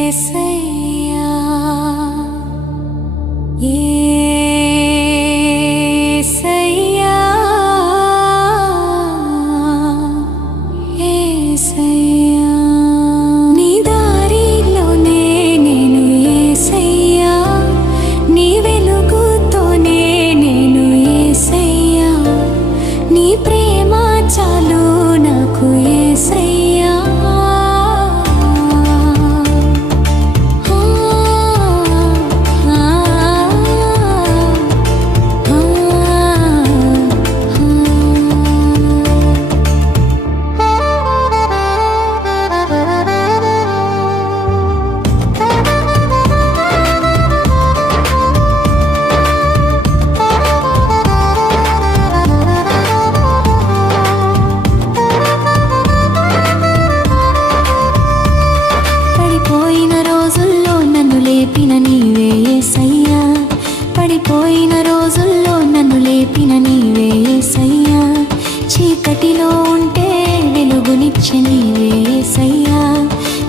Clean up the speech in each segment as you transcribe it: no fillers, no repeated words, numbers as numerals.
యేసయ్యా యేసయ్యా యేసయ్యా నీ దారిలోనే నేను యేసయ్యా నీ వెలుగుతోనే నేను యేసయ్యా నీ ప్రేమ చాలు నాకు యేసయ్యా పడిపోయిన రోజుల్లో నన్ను లేపిన నీవే యేసయ్యా చీకటిలో ఉంటే వెలుగునిచ్చే నీవే యేసయ్యా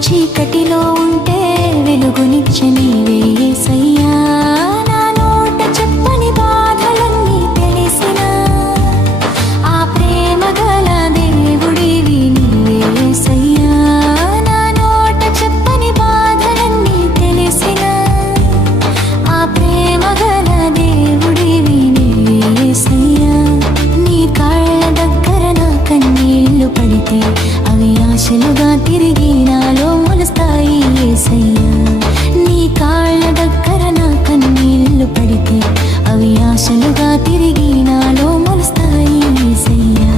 చీకటిలో ఉంటే వెలుగునిచ్చే నీవే యేసయ్యా నా నోట చెప్పని బాధలన్నీ తెలిసిన ఆ ప్రేమ గల దేవుడివి నీవే యేసయ్యా నా నోట చెప్పని బాధలన్నీ తెలిసిన ఆ ప్రేమ గల దేవుడివి నీవే యేసయ్యా నీ కాళ్ళ దగ్గర నా కన్నీళ్లు పడితే అవి ఆశలుగా తిరిగి నాలో మొలుస్తాయి యేసయ్యా నీ కాళ్ళ దగ్గర నా కన్నీళ్లు పడితే అవి ఆశలుగా తిరిగి నాలో మొలుస్తాయి యేసయ్యా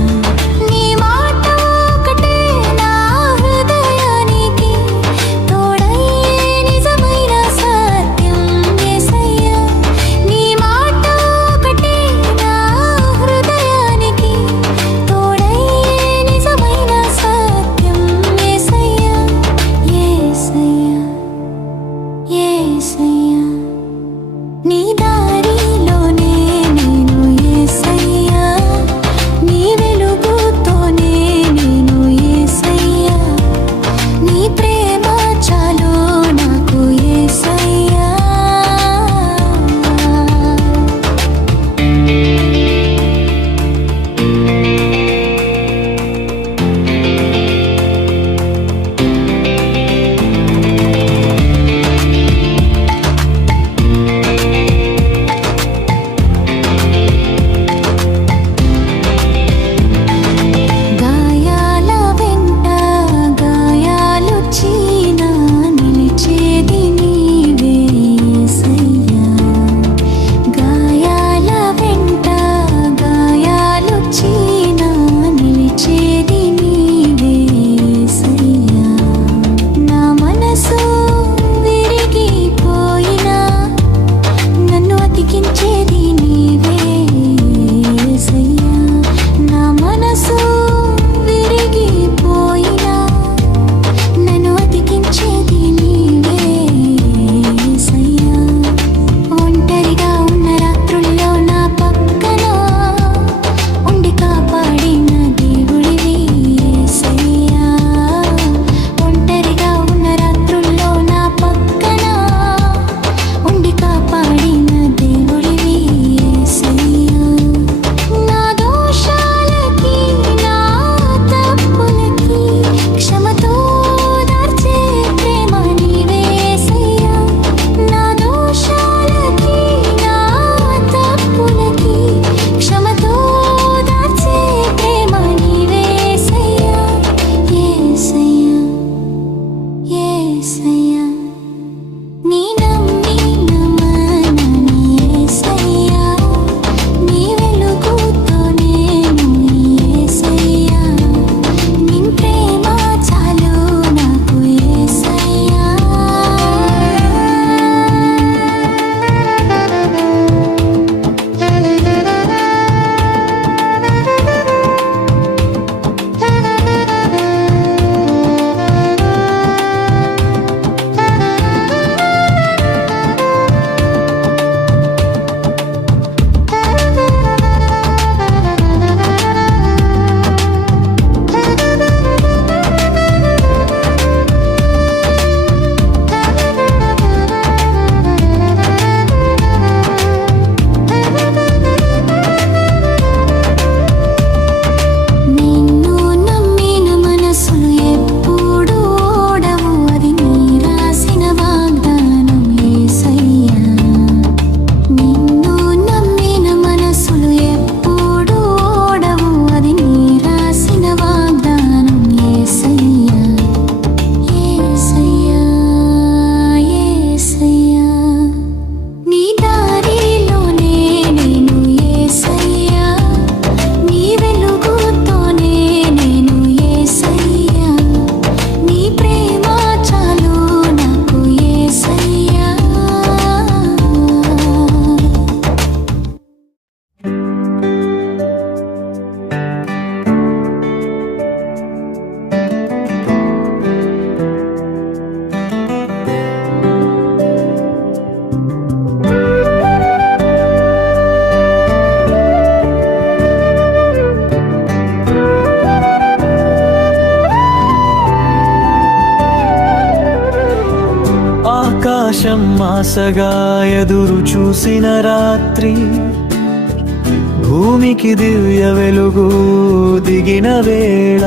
నీ మాట ఒకటే నా హృదయానికి తోడయ్యే నిజమైన సత్యం యేసయ్యా నీ మాట ఒకటే నా హృదయానికి తోడయ్యే నిజమైన సత్యం యేసయ్యా ఆకాశం ఆశగా ఎదురు చూసిన రాత్రి, భూమికి దివ్య వెలుగు దిగిన వేళ,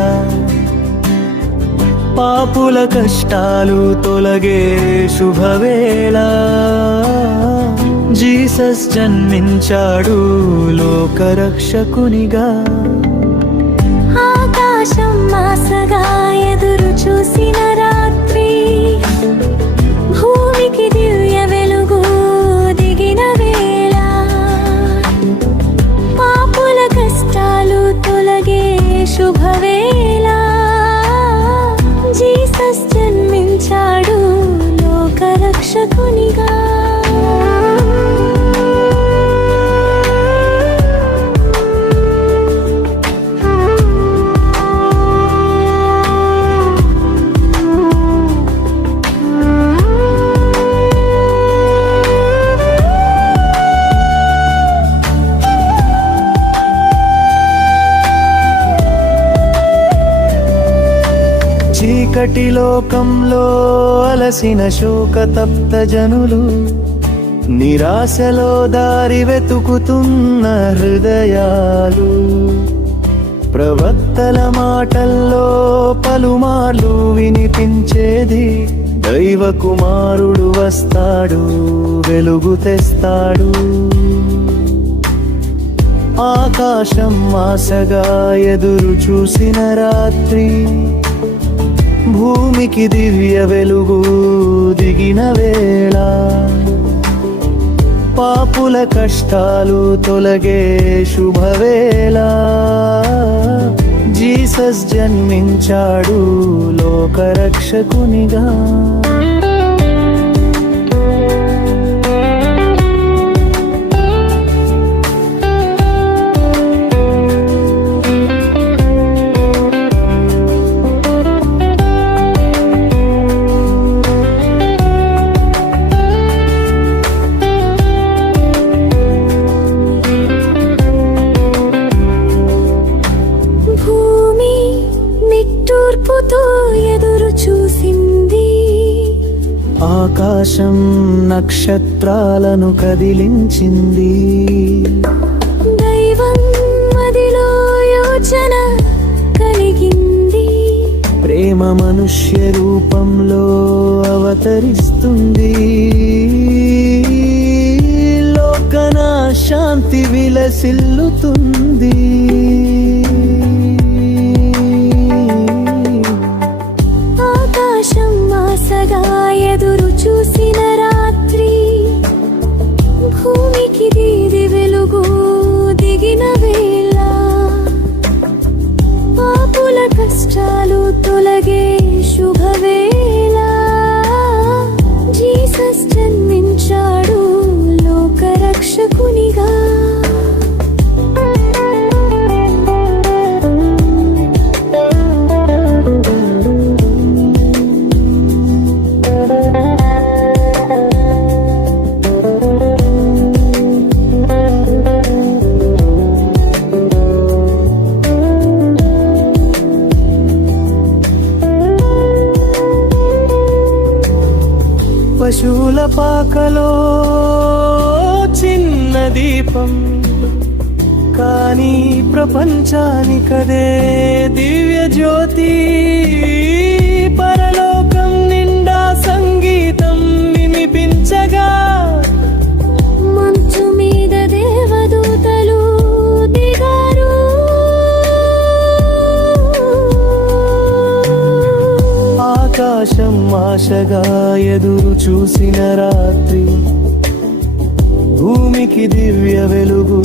పాపుల కష్టాలు తొలగే శుభవేళ, జీసస్ జన్మించాడు లోకరక్షకునిగా. ఆకాశం ఆశగా ఎదురు చూసిన రాత్రి, భూమికి దివ్య వెలుగు దిగిన వేళ, పాపుల కష్టాలు తొలగే శుభవేళ, జీసస్ జన్మించాడు లోకరక్షకునిగా. చీకటి లోకంలో అలసిన శోకతప్త జనులు, నిరాశలో దారి వెతుకుతున్న హృదయాలు, ప్రవక్తల మాటల్లో పలుమార్లు వినిపించేది, దైవ కుమారుడు వస్తాడు వెలుగు తెస్తాడు. ఆకాశం ఆశగా ఎదురు చూసిన రాత్రి, భూమికి దివ్య వెలుగు దిగిన వేళ, పాపుల కష్టాలు తొలగే శుభవేళ, జీసస్ జన్మించాడు లోకరక్షకునిగా. ఎదురు చూసింది, ఆకాశం నక్షత్రాలను కదిలించింది, దైవం మదిలో యోచన కలిగింది, ప్రేమ మనుష్య రూపంలో అవతరిస్తుంది, లోకన శాంతి విలసిల్లుతుంది. ఆశగా ఎదురు చూసిన రాత్రి, భూమికి దివ్య వెలుగు దిగిన వేళ, పాపుల కష్టాలు తొలగే శుభవేళ, జీసస్ జన్మించాడు లోకరక్షకునిగా. పశువుల పాకలో చిన్న దీపం, కానీ ప్రపంచానికదే దివ్య జ్యోతి, పరలోకం నిండా సంగీతం వినిపించగా, మంచు మీద దేవదూతలు దిగారు, ఆకాశం ఆశగా ఎదురు చూసిన రాత్రి, భూమికి దివ్య వెలుగు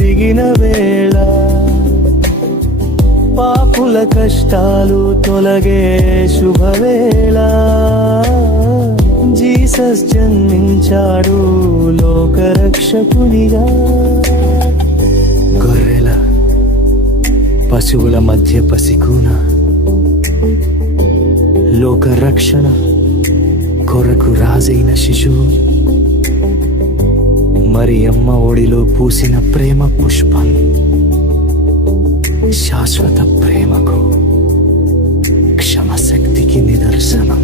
దిగిన వేళ, పాపుల కష్టాలు తొలగే శుభవేళ, జీసస్ జన్మించాడు లోకరక్షకునిగా. గొర్రెల పశువుల మధ్య పసికూన, లోకరక్షణ కొరకు రాజైన శిశువు, మరి అమ్మ ఒడిలో పూసిన ప్రేమ పుష్పం, శాశ్వత ప్రేమకు క్షమశక్తికి నిదర్శనం.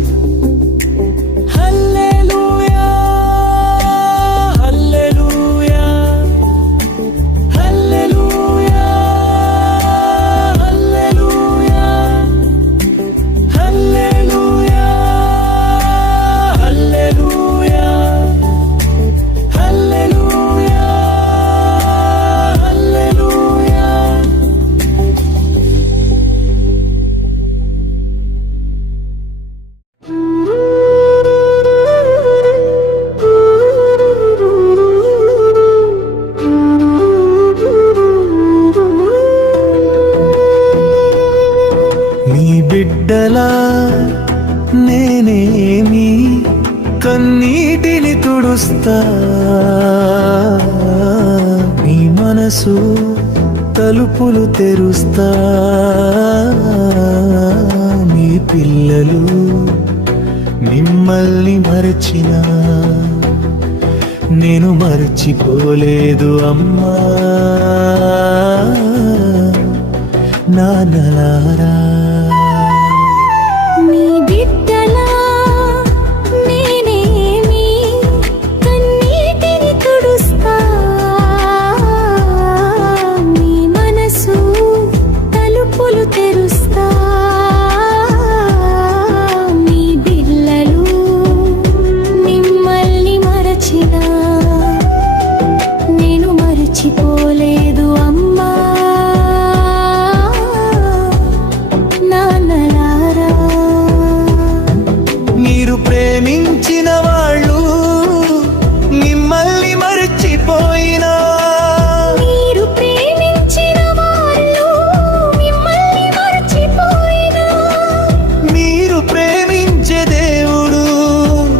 హల్లెలూయా. తీరుస్తా, నీ మనసు తలుపులు తెరుస్తా. మీ పిల్లలు మిమ్మల్ని మరచినా నేను మరచిపోలేదు అమ్మా. నాన్నలారా నీ బిడ్డలా నేనేమి కన్నీటిని తుడుస్తా. నీ మనసు తలుపులు తెరుస్తా. నీ పిల్లలు మిమ్మల్ని మరచినా నేను మరచిపోలేదు అమ్మా. మీరు ప్రేమించిన వాళ్ళు మిమ్మల్ని మరచిపోయినా, మీరు ప్రేమించిన వాళ్ళు మిమ్మల్ని మరచిపోయినా, మీరు ప్రేమించే దేవుడు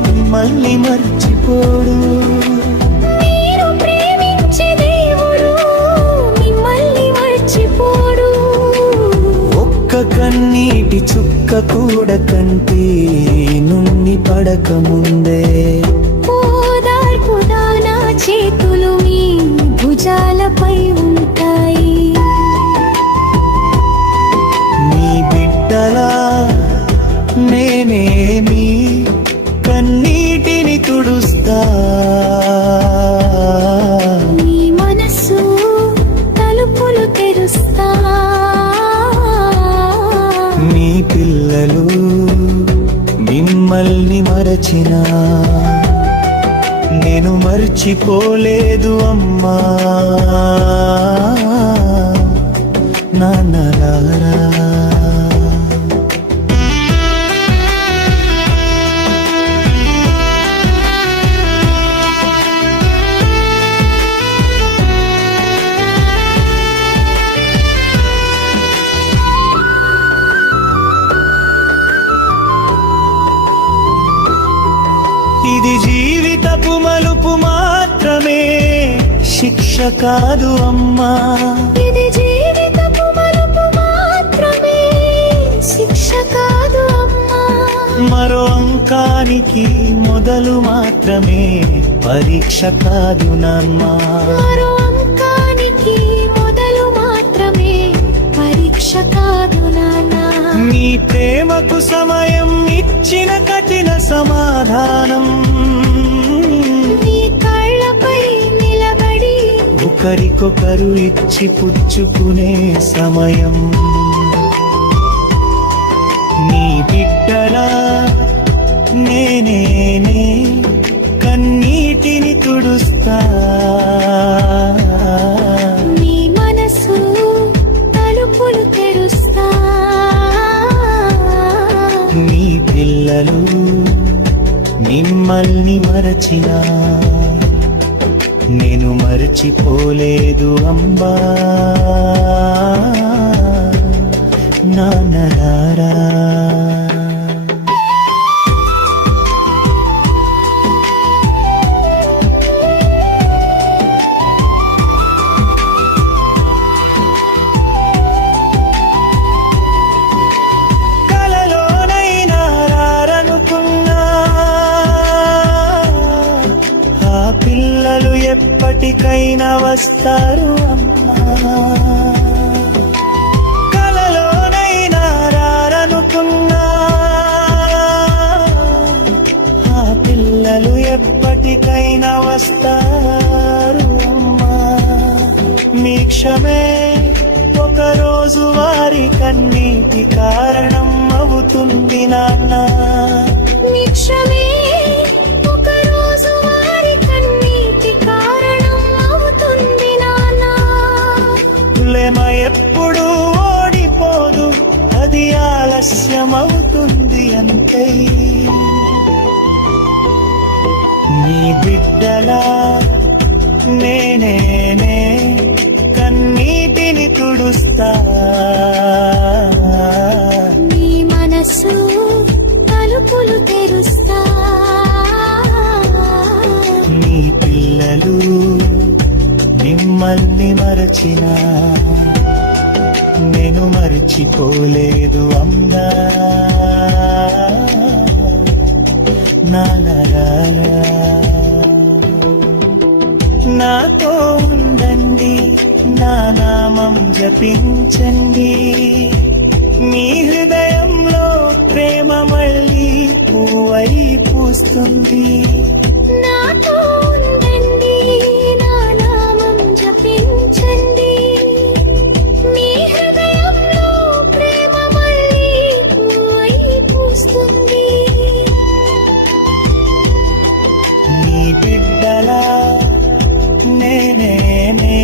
మిమ్మల్ని మర్చిపోడు. మీరు ప్రేమించే దేవుడు మిమ్మల్ని మరచిపోడు. ఒక్క కన్నీటి చుక్క కూడా కంటి నుండి పడకముందే ఓదార్పుగా నా చేతులు మీ భుజాలపై ఉంటాయి. నీ బిడ్డలా నేనేమి కన్నీటిని తుడుస్తా. నీ మనసు తలుపులు తెరుస్తా. నీ పిల్లలు మిమ్మల్ని మరచినా నేను మర్చిపోలేదు అమ్మా. నాన్నలారా ఇది జీవితపు మలుపు మాత్రమే, శిక్ష కాదు అమ్మా. ఇది జీవితపు మలుపు మాత్రమే, శిక్ష కాదు అమ్మా. మరో అంకానికి మొదలు మాత్రమే, పరీక్ష కాదు నాన్నా. మరో అంకానికి మొదలు మాత్రమే, పరీక్ష కాదు నాన్నా. నీ ప్రేమకు సమయం ఇచ్చిన కఠిన సమాధానం, నీ కళ్ళపై నిలబడి ఒకరికొకరు ఇచ్చి పుచ్చుకునే సమయం. నీ బిడ్డలా నేనేనే కన్నీటిని తుడుస్తా. నీ మనసు తలుపులు తెరుస్తా. నీ పిల్లలు మిమ్మల్ని మరచినా నేను మరచిపోలేదు అమ్మా. నాన్నలారా కలలోనైనా రారనుకున్నా, ఆ పిల్లలు ఎప్పటికైనా వస్తారు అమ్మా. కలలోనైనా రారనుకున్నా, ఆ పిల్లలు ఎప్పటికైనా వస్తారు అమ్మా. మీ క్షమే ఒకరోజు వారి కన్నీటి కారణం అవుతుంది నాన్న. నీ క్షమే ఒక రోజు వారి కన్నీటి కారణం అవుతుంది నాన్నా. ప్రేమ ఎప్పుడు ఓడిపోదు, అది ఆలస్యమవుతుంది అంతే. నీ బిడ్డలా నేనేనే కన్నీటిని తుడుస్తా. నీ మనసు తలుపులు తెరుస్తా. మరచినా నేను మరచిపోలేదు అమ్మా నాలరాలా. నాతో ఉండండి, నా నామం జపించండి, మీ హృదయంలో ప్రేమ మళ్ళీ పువ్వై పూస్తుంది. నాతో ఉండండి, నా నామం జపించండి, మీ హృదయంలో ప్రేమ మళ్ళీ పువ్వై పూస్తుంది. నీ బిడ్డలా నేనేనే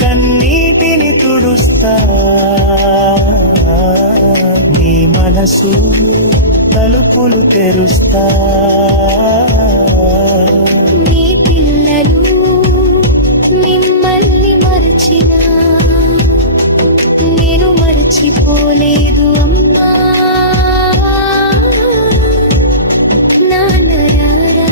కన్నీటిని తుడుస్తా, నీ మనసు తలుపులు తెరుస్తా. మీ పిల్లలు మిమ్మల్ని మరచినా నేను మరచిపోలేదు అమ్మా నాన్నరారా.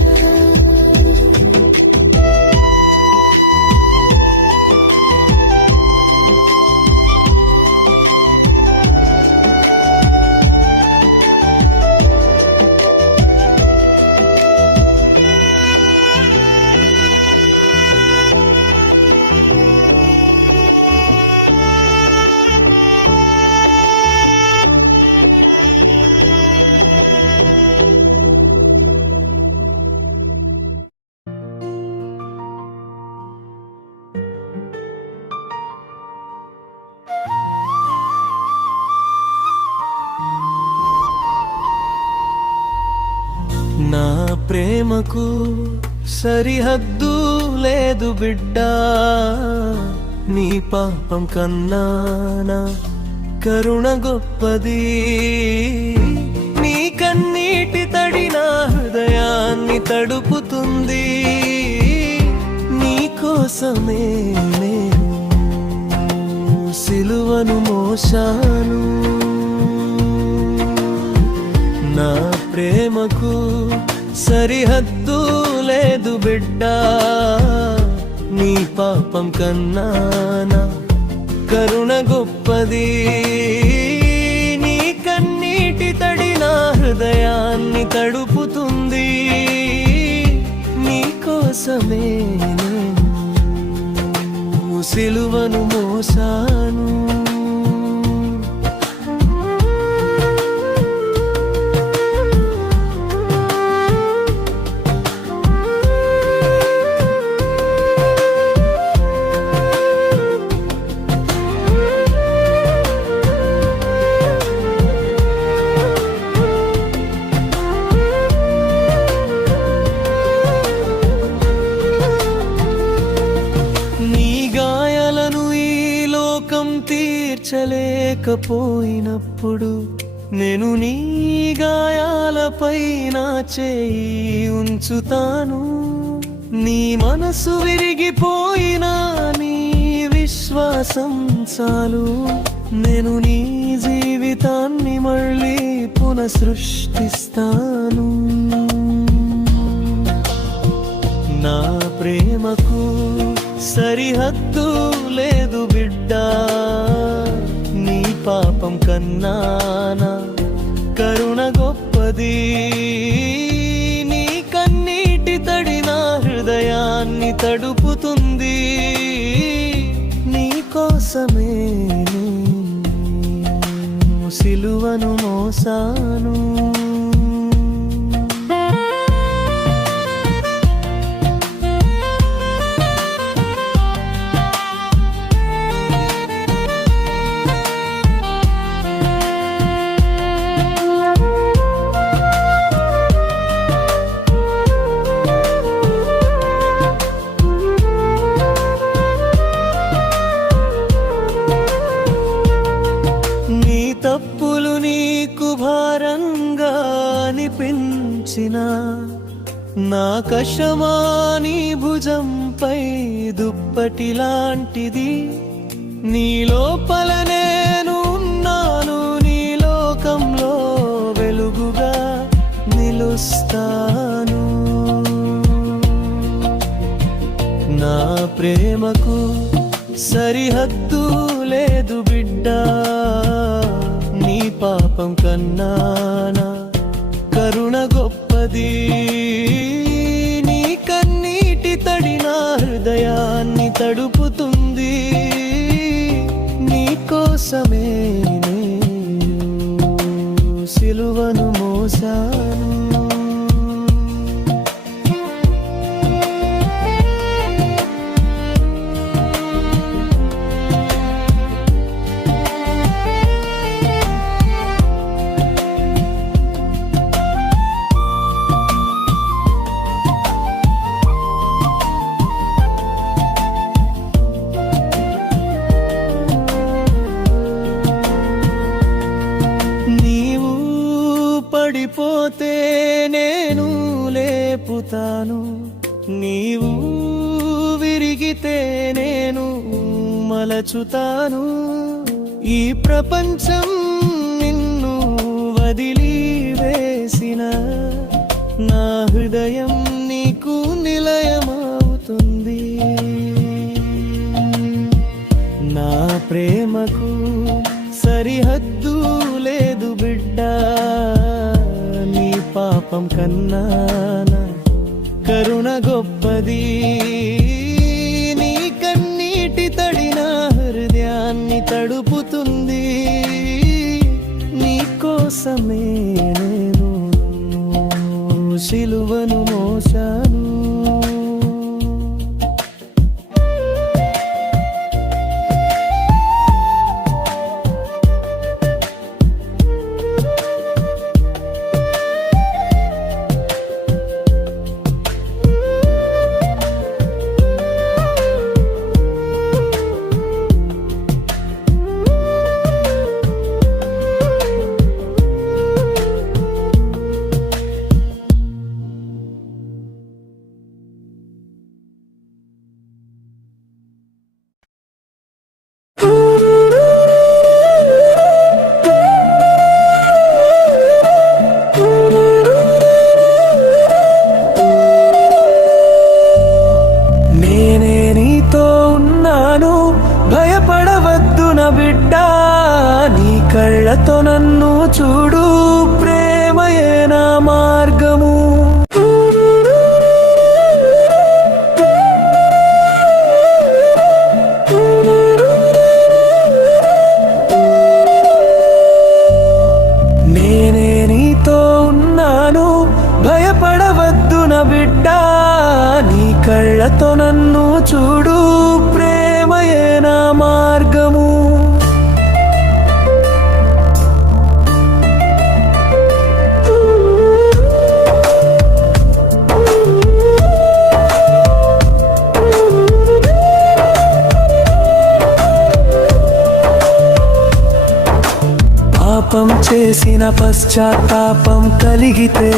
నా ప్రేమకు సరిహద్దు లేదు బిడ్డా, నీ పాపం కన్నా నా కరుణ గొప్పది. నీ కన్నీటి తడి నా హృదయాన్ని తడుపుతుంది. నీ కోసమే నేను సిలువను మోశాను. నా ప్రేమకు సరిహద్దు లేదు బిడ్డా, నీ పాపం కన్నా నా కరుణ గొప్పది. నీ కన్నీటి తడి నా హృదయాన్ని తడుపుతుంది. నీ కోసమే నేను సిలువను మోసాను. తీర్చలేకపోయినప్పుడు నేను నీ గాయాలపై నా చేయి ఉంచుతాను. నీ మనసు విరిగిపోయినా నీ విశ్వాసం చాలు. నేను నీ జీవితాన్ని మళ్ళీ పునఃసృష్టిస్తాను. నా ప్రేమకు సరిహద్దు లేదు బిడ్డా, నీ పాపం కన్నా నా కరుణ గొప్పది. నీ కన్నీటి తడి నా హృదయాన్ని తడుపుతుంది. నీ కోసమే సిలువను మోసాను. తప్పులు నీకు భారంగా అనిపించిన నా కషమాని భుజంపై దుప్పటి లాంటిది. నీ లోపల నేను ఉన్నాను, నీ లోకంలో వెలుగుగా నిలుస్తాను. నా ప్రేమకు సరిహద్దు లేదు బిడ్డా, నీ పాపం కన్నానా కరుణ గొప్పది. నీ కన్నీటి తడి నా హృదయాన్ని తడుపుతుంది. నీ కోసమే నేను సిలువను మోసాను. పడిపోతే నేను లేపుతాను, నీవు విరిగితే నేను మలచుతాను. ఈ ప్రపంచం నిన్ను వదిలి వేసిన నా హృదయం నీకు నిలయమవుతుంది. నా ప్రేమకు సరిహద్దు లేదు బిడ్డా, నీ పాపం కన్నానా కరుణ గొప్పది. నీ కన్నీటి తడి నా హృదయాన్ని తడుపుతుంది. నీ కోసమే నేను సిలువను మోసాను. భయపడవద్దు నా బిడ్డా, నీ కళ్ళతో నన్ను చూడు, ప్రేమయే నా మార్గము. నేనే నీతో ఉన్నాను, భయపడవద్దు నా బిడ్డా, నీ కళ్ళతో నన్ను చూడు, ప్రేమయే నా మార్గము. పాపం చేసిన పశ్చాత్తాపం కలిగితే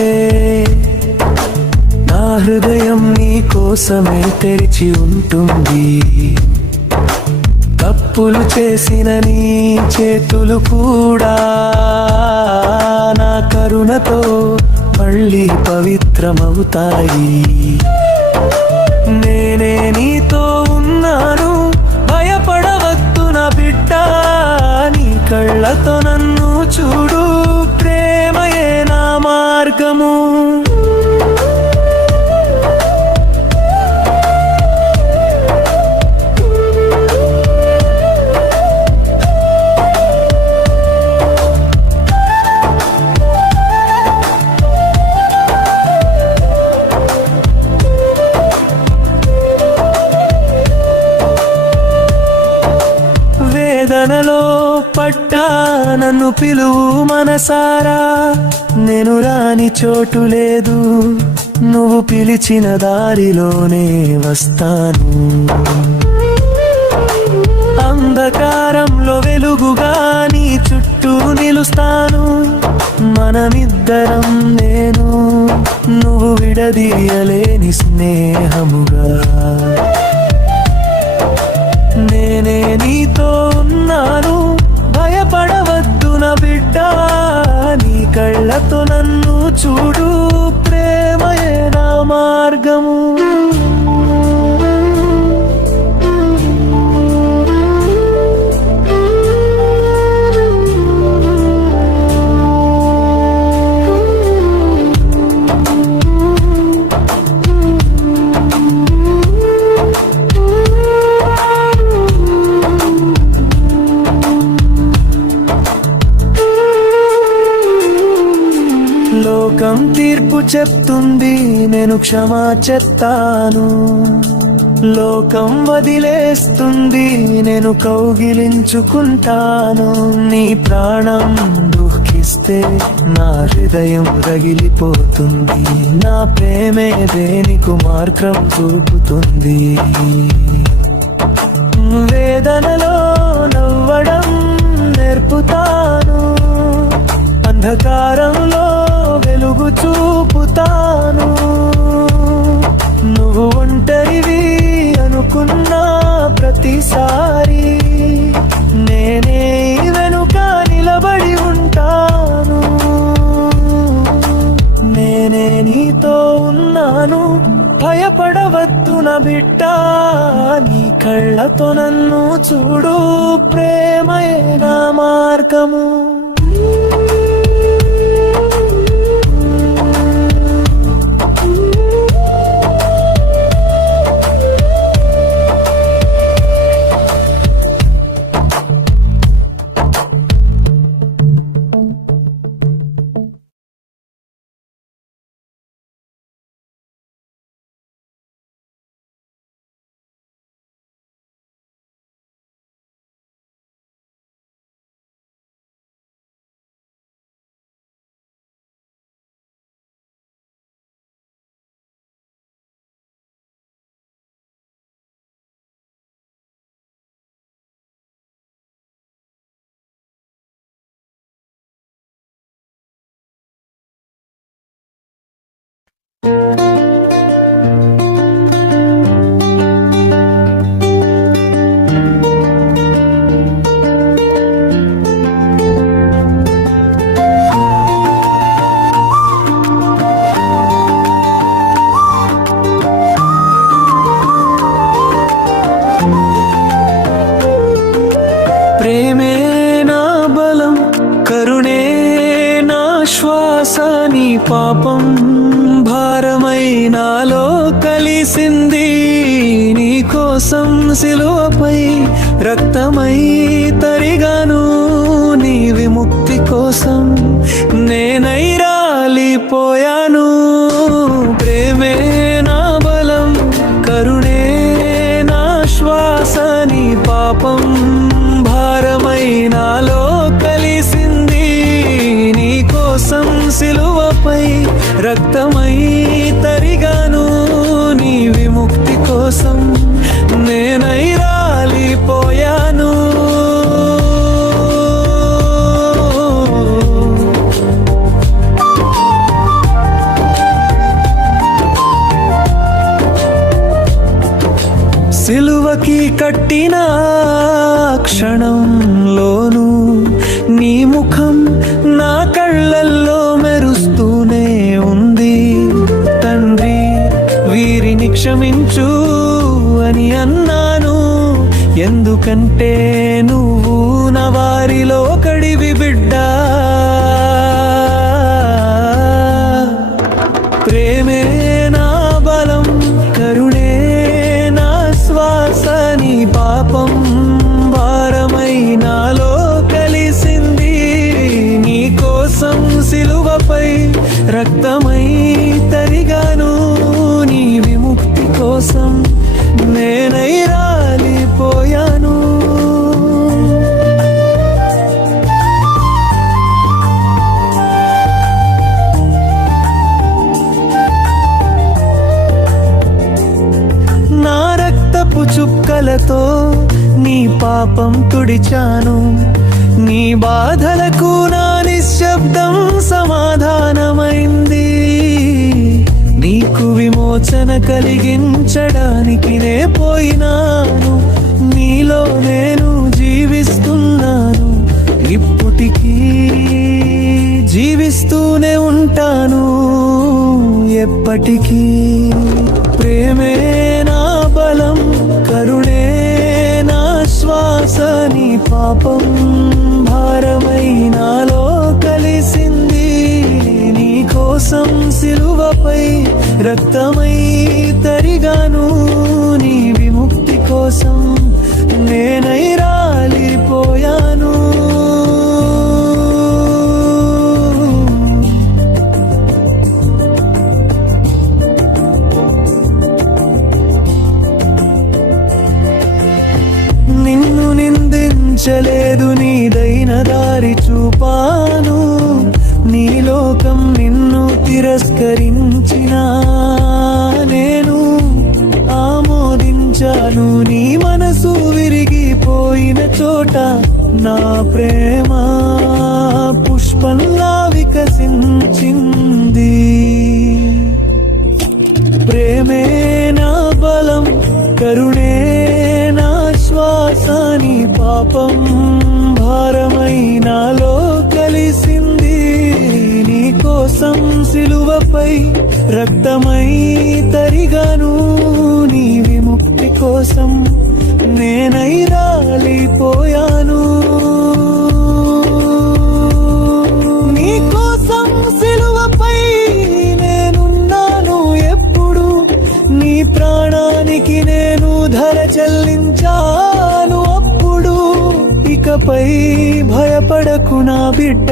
నా హృదయం నీ కోసమే తెరిచి ఉంటుంది. తప్పులు చేసిన నీ చేతులు కూడా నా కరుణతో మళ్ళీ పవిత్రమవుతాయి. నేనే నీతో ఉన్నాను, భయపడవద్దు నా బిడ్డా, నీ కళ్ళతో నన్ను చూడు, ప్రేమయే నా మార్గము. వేదనలో పట్టా నన్ను పిలువు మనసారా, నేను రాని చోటు లేదు, నువ్వు పిలిచిన దారిలోనే వస్తాను. అంధకారంలో వెలుగుగా నీ చుట్టూ నిలుస్తాను. మనమిద్దరం నేను నువ్వు విడదీయలేని స్నేహముగా. నేనే నీతో ఉన్నాను, భయపడవద్దు నా బిడ్డా, నీ కళ్ళతో నన్ను చూడు, ప్రేమయే నా మార్గము. లోకం తీర్పు చెప్తుంది, నేను క్షమా చెప్తాను. లోకం వదిలేస్తుంది, నేను కౌగిలించుకుంటాను. నీ ప్రాణం దుఃఖిస్తే నా హృదయం రగిలిపోతుంది. నా ప్రేమే దేనికి మార్గం చూపుతుంది. వేదనలో నవ్వడం నేర్పుతాను, అంధకారంలో వెలుగు చూపుతాను. నువ్వు ఒంటరివి అనుకున్నా ప్రతిసారి నేనే వెనుక నిలబడి ఉంటాను. నేనే నీతో ఉన్నాను, భయపడవద్దు నా బిడ్డ. నీ కళ్ళతో నన్ను చూడు, ప్రేమయే నా మార్గము. ప్రేమే నా బలం, కరుణే నా శ్వాస. నీ పాపం భారమై నాలో కలిసింది. నీ కోసం సిలువపై రక్తమై తరిగాను. నీ విముక్తి కోసం నేనై రాలిపోయాను. ప్రేమే నా బలం, కరుణే నా శ్వాస. నీ పాపం భారమై నాలో కలిసింది. నీ కోసం సిలువపై రక్తమై తరిగాను. నీ విముక్తి కోసం నేనై రాలిపోయాను. సిలువకి కట్టిన క్షణంలోను నీ ముఖం నా కళ్ళల్లో మెరుస్తూనే ఉంది. తండ్రి, వీరిని క్షమించు అని అన్నాను. ఎందుకంటే నువ్వు నా వారిలో కడివి బిడ్డా. ప్రేమే నా బలం, కరుణే నా శ్వాస. నీ పాపం భారమై నాలో కలిసింది. నీ కోసం సిలువపై రక్తమై తరిగాను. నీ విముక్తి కోసం నేనై రాలిపోయాను. నా రక్తపు చుక్కలతో నీ పాపం తుడిచాను. నీ బాధలకు నా నిశ్శబ్దం సమాధానమైంది. నీకు విమోచన కలిగించడానికి నే పోయినాను. నీలో నేను జీవిస్తున్నాను, ఇప్పటికీ జీవిస్తూనే ఉంటాను ఎప్పటికీ. ప్రేమే నా బలం, కరుణే నా శ్వాస. నీ పాపం భారమై నాలో కలిసింది. నీ కోసం సిలువపై రక్తమై తరిగాను. నీ విముక్తి కోసం నేనై రాలిపోయాను. తిరస్కరించినా నేను ఆమోదించాను. నీ మనసు విరిగిపోయిన చోట నా ప్రేమ పుష్పంలా వికసించింది. ప్రేమే నా బలం, కరుణే నా శ్వాస, నీ పాపం భారమై నాలో కలిసింది. నీ కోసం సిలువపై రక్తమై తరిగాను, నీ విముక్తి కోసం నేనై రాలిపోయాను. నీ కోసం సిలువపై నేనున్నాను ఎప్పుడు, నీ ప్రాణానికి నేను ధర చెల్లించాను అప్పుడు. ఇకపై భయపడకు నా బిడ్డ,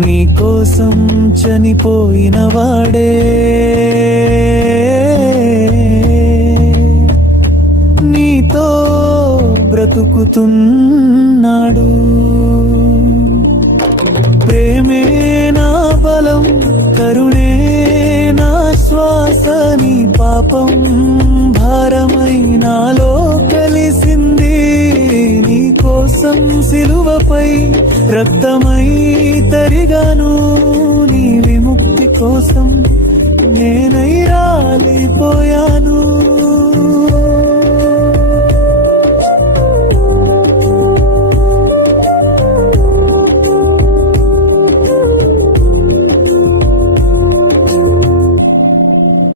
నీ కోసం చనిపోయిన వాడే నీతో బ్రతుకుతున్నాడు. ప్రేమే నా బలం, కరుణే నా శ్వాస, నీ పాపం భారమై నాలో కలిసింది. నీ కోసం సిలువపై రక్తమై తరిగాను,